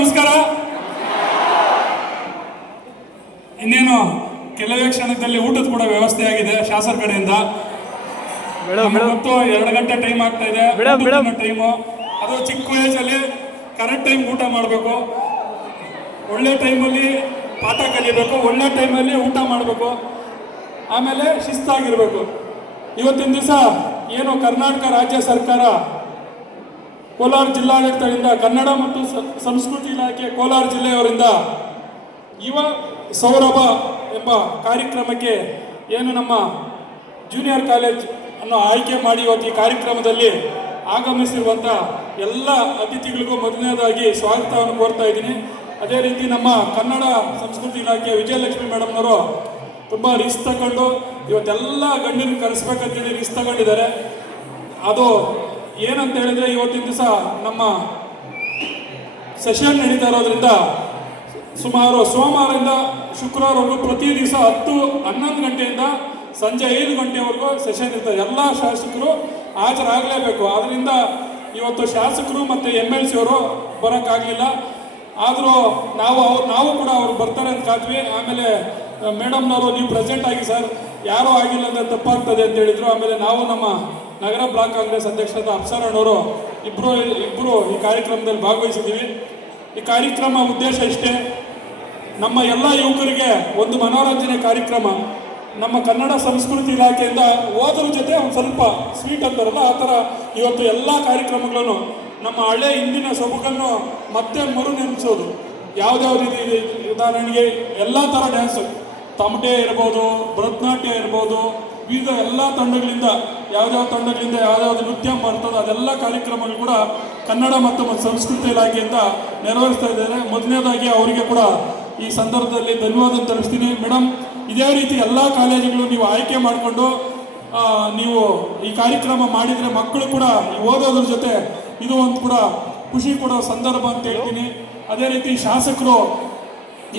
ನಮಸ್ಕಾರ. ಇನ್ನೇನು ಕೆಲವೇ ಕ್ಷಣದಲ್ಲಿ ಊಟದ ಕೂಡ ವ್ಯವಸ್ಥೆ ಆಗಿದೆ ಶಾಸಕರ ಕಡೆಯಿಂದ. ಮತ್ತು 2 ಗಂಟೆ ಟೈಮ್ ಆಗ್ತಾ ಇದೆ ಟೈಮು. ಅದು ಚಿಕ್ಕ ವಯಸ್ಸಲ್ಲಿ ಕರೆಕ್ಟ್ ಟೈಮ್ ಊಟ ಮಾಡಬೇಕು, ಒಳ್ಳೆ ಟೈಮಲ್ಲಿ ಪಾಠ ಕಲಿಬೇಕು, ಒಳ್ಳೆ ಟೈಮಲ್ಲಿ ಊಟ ಮಾಡಬೇಕು, ಆಮೇಲೆ ಶಿಸ್ತಾಗಿರ್ಬೇಕು. ಇವತ್ತಿನ ದಿವಸ ಏನು ಕರ್ನಾಟಕ ರಾಜ್ಯ ಸರ್ಕಾರ ಕೋಲಾರ ಜಿಲ್ಲಾಡಳಿತದಿಂದ ಕನ್ನಡ ಮತ್ತು ಸಂಸ್ಕೃತಿ ಇಲಾಖೆ ಕೋಲಾರ ಜಿಲ್ಲೆಯವರಿಂದ ಯುವ ಸೌರಭ ಎಂಬ ಕಾರ್ಯಕ್ರಮಕ್ಕೆ ಏನು ನಮ್ಮ ಜೂನಿಯರ್ ಕಾಲೇಜ್ ಅನ್ನು ಆಯ್ಕೆ ಮಾಡಿ ಇವತ್ತು ಈ ಕಾರ್ಯಕ್ರಮದಲ್ಲಿ ಆಗಮಿಸಿರುವಂಥ ಎಲ್ಲ ಅತಿಥಿಗಳಿಗೂ ಮೊದಲನೇದಾಗಿ ಸ್ವಾಗತವನ್ನು ಕೋರ್ತಾ ಇದ್ದೀನಿ. ಅದೇ ರೀತಿ ನಮ್ಮ ಕನ್ನಡ ಸಂಸ್ಕೃತಿ ಇಲಾಖೆ ವಿಜಯಲಕ್ಷ್ಮಿ ಮೇಡಮ್ನವರು ತುಂಬ ರಿಸ್ಕ್ ತಗೊಂಡು ಇವತ್ತೆಲ್ಲ ಗಣ್ಯರನ್ನು ಕರೆಸ್ಬೇಕಂತೇಳಿ ರಿಸ್ಕ್ ತಗೊಂಡಿದ್ದಾರೆ. ಅದು ಏನಂತ ಹೇಳಿದ್ರೆ ಇವತ್ತಿನ ದಿವಸ ನಮ್ಮ ಸೆಷನ್ ನಡೀತಾ ಇರೋದ್ರಿಂದ ಸುಮಾರು ಸೋಮವಾರದಿಂದ ಶುಕ್ರವಾರವರೆಗೂ ಪ್ರತಿ ದಿವಸ 10-11 ಗಂಟೆಯಿಂದ ಸಂಜೆ 5 ಗಂಟೆವರೆಗೂ ಸೆಷನ್ ಇರ್ತದೆ. ಎಲ್ಲ ಶಾಸಕರು ಹಾಜರಾಗಲೇಬೇಕು. ಆದ್ದರಿಂದ ಇವತ್ತು ಶಾಸಕರು ಮತ್ತು MLC ಅವರು ಬರೋಕ್ಕಾಗಲಿಲ್ಲ. ಆದರೂ ನಾವು ಕೂಡ ಅವ್ರು ಬರ್ತಾರೆ ಅಂತ ಕಾದ್ವಿ. ಆಮೇಲೆ ಮೇಡಮ್ನವರು ನೀವು ಪ್ರೆಸೆಂಟ್ ಆಗಿ ಸರ್, ಯಾರೂ ಆಗಿಲ್ಲ ಅಂದರೆ ತಪ್ಪಾಗ್ತದೆ ಅಂತ ಹೇಳಿದರು. ಆಮೇಲೆ ನಾವು ನಮ್ಮ ನಗರ ಬ್ಲಾಕ್ ಕಾಂಗ್ರೆಸ್ ಅಧ್ಯಕ್ಷರಾದ ಅಪ್ಸರಣ್ಣವರು ಇಬ್ಬರು ಈ ಕಾರ್ಯಕ್ರಮದಲ್ಲಿ ಭಾಗವಹಿಸಿದ್ದೀವಿ. ಈ ಕಾರ್ಯಕ್ರಮ ಉದ್ದೇಶ ಇಷ್ಟೇ, ನಮ್ಮ ಎಲ್ಲ ಯುವಕರಿಗೆ ಒಂದು ಮನೋರಂಜನೆ ಕಾರ್ಯಕ್ರಮ. ನಮ್ಮ ಕನ್ನಡ ಸಂಸ್ಕೃತಿ ಇಲಾಖೆಯಿಂದ ಓದ್ರ ಜೊತೆ ಒಂದು ಸ್ವಲ್ಪ ಸ್ವೀಟ್ ಅಂತಾರಲ್ಲ ಆ ಥರ ಇವತ್ತು ಎಲ್ಲ ಕಾರ್ಯಕ್ರಮಗಳನ್ನು ನಮ್ಮ ಹಳೆ ಹಿಂದಿನ ಸೊಬಗನ್ನು ಮತ್ತೆ ಮರು ನೆನೆಸೋದು. ಯಾವುದ್ಯಾವ ರೀತಿ ಉದಾಹರಣೆಗೆ ಎಲ್ಲ ಥರ ಡ್ಯಾನ್ಸು, ತಮಟೆ ಇರ್ಬೋದು, ಭರತನಾಟ್ಯ ಇರ್ಬೋದು, ವಿವಿಧ ಎಲ್ಲ ತಂಡಗಳಿಂದ ಯಾವ್ಯಾವ ತಂಡಗಳಿಂದ ಯಾವ್ಯಾವ್ದು ನೃತ್ಯ ಮಾಡ್ತದೆ ಅದೆಲ್ಲ ಕಾರ್ಯಕ್ರಮಗಳು ಕೂಡ ಕನ್ನಡ ಮತ್ತು ಸಂಸ್ಕೃತಿ ಇಲಾಖೆಯಿಂದ ನೆರವೇರಿಸ್ತಾ ಇದ್ದಾರೆ. ಮೊದಲನೇದಾಗಿ ಅವರಿಗೆ ಕೂಡ ಈ ಸಂದರ್ಭದಲ್ಲಿ ಧನ್ಯವಾದ ತಿಳಿಸ್ತೀನಿ. ಮೇಡಮ್, ಇದೇ ರೀತಿ ಎಲ್ಲ ಕಾಲೇಜುಗಳು ನೀವು ಆಯ್ಕೆ ಮಾಡಿಕೊಂಡು ನೀವು ಈ ಕಾರ್ಯಕ್ರಮ ಮಾಡಿದರೆ ಮಕ್ಕಳು ಕೂಡ ಓದೋದ್ರ ಜೊತೆ ಇದು ಒಂದು ಕೂಡ ಖುಷಿ ಕೊಡೋ ಸಂದರ್ಭ ಅಂತ ಹೇಳ್ತೀನಿ. ಅದೇ ರೀತಿ ಶಾಸಕರು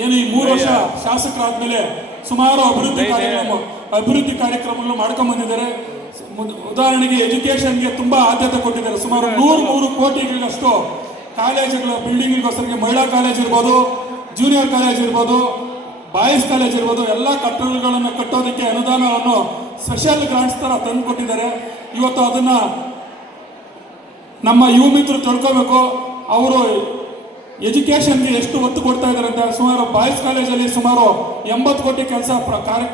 ಏನು ಈ 3 ವರ್ಷ ಶಾಸಕರಾದ್ಮೇಲೆ ಸುಮಾರು ಅಭಿವೃದ್ಧಿ ಕಾರ್ಯಕ್ರಮಗಳು ಮಾಡ್ಕೊಂಡು ಬಂದಿದ್ದಾರೆ. ಉದಾಹರಣೆಗೆ ಎಜುಕೇಷನ್ಗೆ ತುಂಬ ಆದ್ಯತೆ ಕೊಟ್ಟಿದ್ದಾರೆ. ಸುಮಾರು 100 ಕೋಟಿಗಳಷ್ಟು ಕಾಲೇಜುಗಳ ಬಿಲ್ಡಿಂಗ್ಗೋಸ್ಕರ ಮಹಿಳಾ ಕಾಲೇಜ್ ಇರ್ಬೋದು, ಜೂನಿಯರ್ ಕಾಲೇಜ್ ಇರ್ಬೋದು, ಬಾಯ್ಸ್ ಕಾಲೇಜ್ ಇರ್ಬೋದು, ಎಲ್ಲ ಕಟ್ಟಡಗಳನ್ನು ಕಟ್ಟೋದಕ್ಕೆ ಅನುದಾನವನ್ನು ಸ್ಪೆಷಲ್ ಗ್ರಾಂಟ್ಸ್ ಥರ ತಂದು ಕೊಟ್ಟಿದ್ದಾರೆ. ಇವತ್ತು ಅದನ್ನು ನಮ್ಮ ಯುವ ಮಿತ್ರರು ತಿಳ್ಕೋಬೇಕು. ಅವರು ಎಜುಕೇಷನ್ಗೆ ಎಷ್ಟು ಒತ್ತು ಕೊಡ್ತಾ ಇದ್ದಾರೆ ಅಂತ. ಸುಮಾರು ಬಾಯ್ಸ್ ಕಾಲೇಜಲ್ಲಿ ಸುಮಾರು 80 ಕೋಟಿ ಕೆಲಸ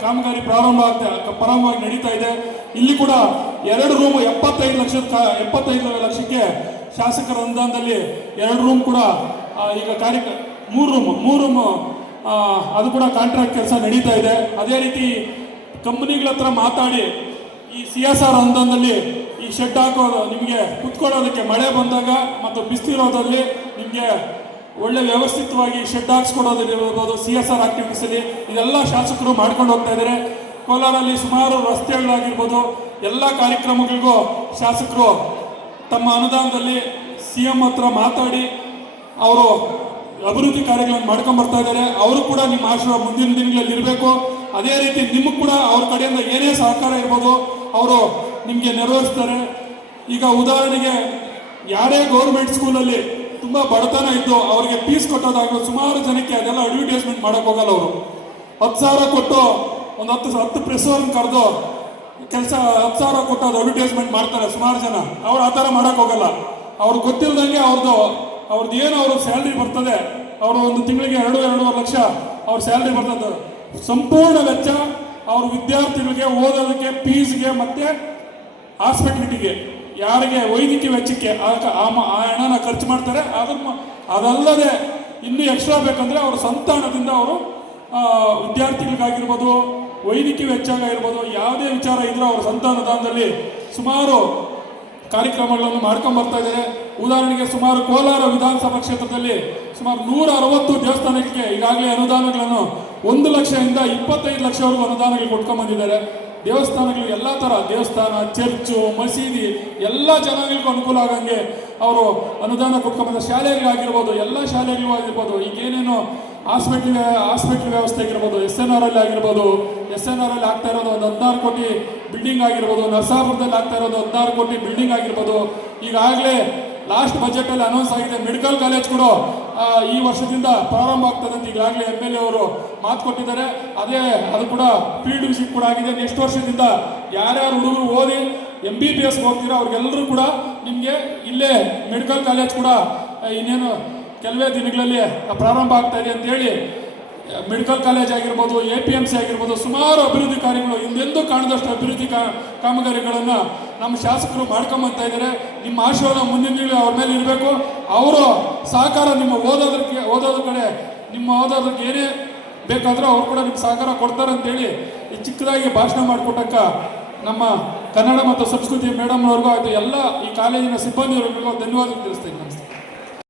ಕಾಮಗಾರಿ ಪ್ರಾರಂಭವಾಗಿ ನಡೀತಾ ಇದೆ. ಇಲ್ಲಿ ಕೂಡ 2 ರೂಮ್ 75 ಲಕ್ಷಕ್ಕೆ ಶಾಸಕರ ಅನುದಾನದಲ್ಲಿ 2 ರೂಮ್ ಕೂಡ ಈಗ 3 ರೂಮ್ ಅದು ಕೂಡ ಕಾಂಟ್ರಾಕ್ಟ್ ಕೆಲಸ ನಡೀತಾ ಇದೆ. ಅದೇ ರೀತಿ ಕಂಪನಿಗಳ ಹತ್ರ ಮಾತಾಡಿ ಈ CSR ಅನುದಾನದಲ್ಲಿ ಈ ಶೆಡ್ ಹಾಕೋದು, ನಿಮಗೆ ಕುತ್ಕೊಳ್ಳೋದಕ್ಕೆ ಮಳೆ ಬಂದಾಗ ಮತ್ತು ಬಿಸಿಲಿರೋದ್ರಲ್ಲಿ ನಿಮಗೆ ಒಳ್ಳೆ ವ್ಯವಸ್ಥಿತವಾಗಿ ಶೆಡ್ ಹಾಕ್ಸ್ಕೊಡೋದಿರ್ಬೋದು. CSR ಆಕ್ಟಿವಿಟೀಸಲ್ಲಿ ಇದೆಲ್ಲ ಶಾಸಕರು ಮಾಡ್ಕೊಂಡು ಹೋಗ್ತಾ ಇದ್ದಾರೆ. ಕೋಲಾರಲ್ಲಿ ಸುಮಾರು ರಸ್ತೆಗಳಾಗಿರ್ಬೋದು, ಎಲ್ಲ ಕಾರ್ಯಕ್ರಮಗಳಿಗೂ ಶಾಸಕರು ತಮ್ಮ ಅನುದಾನದಲ್ಲಿ CM ಹತ್ರ ಮಾತಾಡಿ ಅವರು ಅಭಿವೃದ್ಧಿ ಕಾರ್ಯಗಳನ್ನು ಮಾಡ್ಕೊಂಡು ಬರ್ತಾ ಇದ್ದಾರೆ. ಅವರು ಕೂಡ ನಿಮ್ಮ ಆಶೀರ್ವಾದ ಮುಂದಿನ ದಿನಗಳಲ್ಲಿ ಇರಬೇಕು. ಅದೇ ರೀತಿ ನಿಮಗೆ ಕೂಡ ಅವ್ರ ಕಡೆಯಿಂದ ಏನೇ ಸಹಕಾರ ಇರ್ಬೋದು ಅವರು ನಿಮಗೆ ನೆರವೇರಿಸ್ತಾರೆ. ಈಗ ಉದಾಹರಣೆಗೆ ಯಾರೇ ಗೌರ್ಮೆಂಟ್ ಸ್ಕೂಲಲ್ಲಿ ತುಂಬ ಬಡತನ ಇದ್ದು ಅವರಿಗೆ ಫೀಸ್ ಕೊಟ್ಟೋದಾಗೋ ಸುಮಾರು ಜನಕ್ಕೆ ಅದೆಲ್ಲ ಅಡ್ವರ್ಟೈಸ್ಮೆಂಟ್ ಮಾಡೋಕೆ ಹೋಗಲ್ಲ. ಅವರು 10,000 ಕೊಟ್ಟು ಒಂದು 10 ಪ್ರೆಸ್ಸವ್ರನ್ನ ಕರೆದು ಕೆಲಸ 10,000 ಕೊಟ್ಟು ಅದು ಅಡ್ವರ್ಟೈಸ್ಮೆಂಟ್ ಮಾಡ್ತಾರೆ ಸುಮಾರು ಜನ. ಅವ್ರು ಆ ಥರ ಮಾಡೋಕೆ ಹೋಗಲ್ಲ. ಅವ್ರಿಗೆ ಗೊತ್ತಿಲ್ಲದಂಗೆ ಅವ್ರದ್ದು ಏನು ಅವ್ರ ಸ್ಯಾಲ್ರಿ ಬರ್ತದೆ, ಅವರು ಒಂದು ತಿಂಗಳಿಗೆ 2-2.5 ಲಕ್ಷ ಅವ್ರ ಸ್ಯಾಲ್ರಿ ಬರ್ತದೆ. ಸಂಪೂರ್ಣ ವೆಚ್ಚ ಅವ್ರ ವಿದ್ಯಾರ್ಥಿಗಳಿಗೆ ಓದೋದಕ್ಕೆ, ಫೀಸ್ಗೆ ಮತ್ತು ಹಾಸ್ಪಿಟಲಿಟಿಗೆ, ಯಾರಿಗೆ ವೈದ್ಯಕೀಯ ವೆಚ್ಚಕ್ಕೆ ಆ ಹಣನ ಖರ್ಚು ಮಾಡ್ತಾರೆ. ಅದಲ್ಲದೆ ಇನ್ನೂ ಎಕ್ಸ್ಟ್ರಾ ಬೇಕಂದರೆ ಅವ್ರ ಸ್ವಂತ ಹಣದಿಂದ ಅವರು ವಿದ್ಯಾರ್ಥಿಗಳಿಗಾಗಿರ್ಬೋದು, ವೈದ್ಯಕೀಯ ವೆಚ್ಚ ಆಗಿರ್ಬೋದು, ಯಾವುದೇ ವಿಚಾರ ಇದ್ರೂ ಅವ್ರ ಸ್ವಂತ ಅನುದಾನದಲ್ಲಿ ಸುಮಾರು ಕಾರ್ಯಕ್ರಮಗಳನ್ನು ಮಾಡ್ಕೊಂಡು ಬರ್ತಾ ಇದ್ದಾರೆ. ಉದಾಹರಣೆಗೆ ಸುಮಾರು ಕೋಲಾರ ವಿಧಾನಸಭಾ ಕ್ಷೇತ್ರದಲ್ಲಿ ಸುಮಾರು 160 ದೇವಸ್ಥಾನಕ್ಕೆ ಈಗಾಗಲೇ ಅನುದಾನಗಳನ್ನು 1 ಲಕ್ಷದಿಂದ 25 ಲಕ್ಷವರೆಗೂ ಅನುದಾನಗಳು ಕೊಟ್ಕೊಂಡು ಬಂದಿದ್ದಾರೆ. ದೇವಸ್ಥಾನಗಳು ಎಲ್ಲ ಥರ ದೇವಸ್ಥಾನ, ಚರ್ಚು, ಮಸೀದಿ ಎಲ್ಲ ಜನಾಂಗಗಳಿಗೂ ಅನುಕೂಲ ಆಗಂಗೆ ಅವರು ಅನುದಾನ ಕೊಟ್ಕೊಂಡ್ಬಂದ. ಶಾಲೆಗಳಿಗಾಗಿರ್ಬೋದು, ಎಲ್ಲ ಶಾಲೆಗಳಿಗೂ ಆಗಿರ್ಬೋದು, ಈಗೇನೇನು ಹಾಸ್ಪಿಟ್ಲ್ ವ್ಯವಸ್ಥೆ ಆಗಿರ್ಬೋದು, SNR ಅಲ್ಲಿ ಆಗಿರ್ಬೋದು, SNR ಅಲ್ಲಿ ಆಗ್ತಾ ಇರೋದು ಒಂದು 16 ಕೋಟಿ ಬಿಲ್ಡಿಂಗ್ ಆಗಿರ್ಬೋದು, ನರಸಾಪುರದಲ್ಲಿ ಆಗ್ತಾ ಇರೋದು 16 ಕೋಟಿ ಬಿಲ್ಡಿಂಗ್ ಆಗಿರ್ಬೋದು, ಈಗಾಗಲೇ ಲಾಸ್ಟ್ ಬಜೆಟಲ್ಲಿ ಅನೌನ್ಸ್ ಆಗಿದೆ. ಮೆಡಿಕಲ್ ಕಾಲೇಜ್ ಕೂಡ ಈ ವರ್ಷದಿಂದ ಪ್ರಾರಂಭ ಆಗ್ತದೆ ಅಂತ ಈಗಾಗಲೇ MLA ಅವರು ಮಾತು ಕೊಟ್ಟಿದ್ದಾರೆ. ಅದು ಕೂಡ ಫೀಲ್ಡ್ ವಿಸಿಟ್ ಕೂಡ ಆಗಿದೆ. ನೆಕ್ಸ್ಟ್ ವರ್ಷದಿಂದ ಯಾರ್ಯಾರು ಹುಡುಗರು ಓದಿ MBBS ಹೋಗ್ತೀರಾ ಅವ್ರಿಗೆಲ್ಲರೂ ಕೂಡ ನಿಮಗೆ ಇಲ್ಲೇ ಮೆಡಿಕಲ್ ಕಾಲೇಜ್ ಕೂಡ ಇನ್ನೇನು ಕೆಲವೇ ದಿನಗಳಲ್ಲಿ ಪ್ರಾರಂಭ ಆಗ್ತಾ ಇದೆ ಅಂತೇಳಿ ಮೆಡಿಕಲ್ ಕಾಲೇಜ್ ಆಗಿರ್ಬೋದು, APMC ಆಗಿರ್ಬೋದು, ಸುಮಾರು ಅಭಿವೃದ್ಧಿ ಕಾರ್ಯಗಳು ಹಿಂದೆಂದೂ ಕಾಣದಷ್ಟು ಅಭಿವೃದ್ಧಿ ಕಾಮಗಾರಿಗಳನ್ನು ನಮ್ಮ ಶಾಸಕರು ಮಾಡ್ಕೊಂಬಂತ ಇದ್ದಾರೆ. ನಿಮ್ಮ ಆಶೀರ್ವಾದ ಮುಂದಿನ ದಿನಗಳಲ್ಲಿ ಅವ್ರ ಮೇಲೆ ಇರಬೇಕು. ಅವರು ಸಹಕಾರ ನಿಮ್ಮ ಓದೋದ್ರ ಕಡೆ ನಿಮ್ಮ ಓದೋದಕ್ಕೆ ಏನೇ ಬೇಕಾದರೂ ಅವ್ರು ಕೂಡ ನಿಮ್ಗೆ ಸಹಕಾರ ಕೊಡ್ತಾರೆ ಅಂತೇಳಿ ಈ ಚಿಕ್ಕದಾಗಿ ಭಾಷಣ ಮಾಡಿಕೊಟ್ಟಕ್ಕ ನಮ್ಮ ಕನ್ನಡ ಮತ್ತು ಸಂಸ್ಕೃತಿ ಮೇಡಮ್ ಅವ್ರಿಗೂ ಆಯಿತು ಎಲ್ಲ ಈ ಕಾಲೇಜಿನ ಸಿಬ್ಬಂದಿವರಿಗೂ ಧನ್ಯವಾದ ತಿಳಿಸ್ತೀನಿ.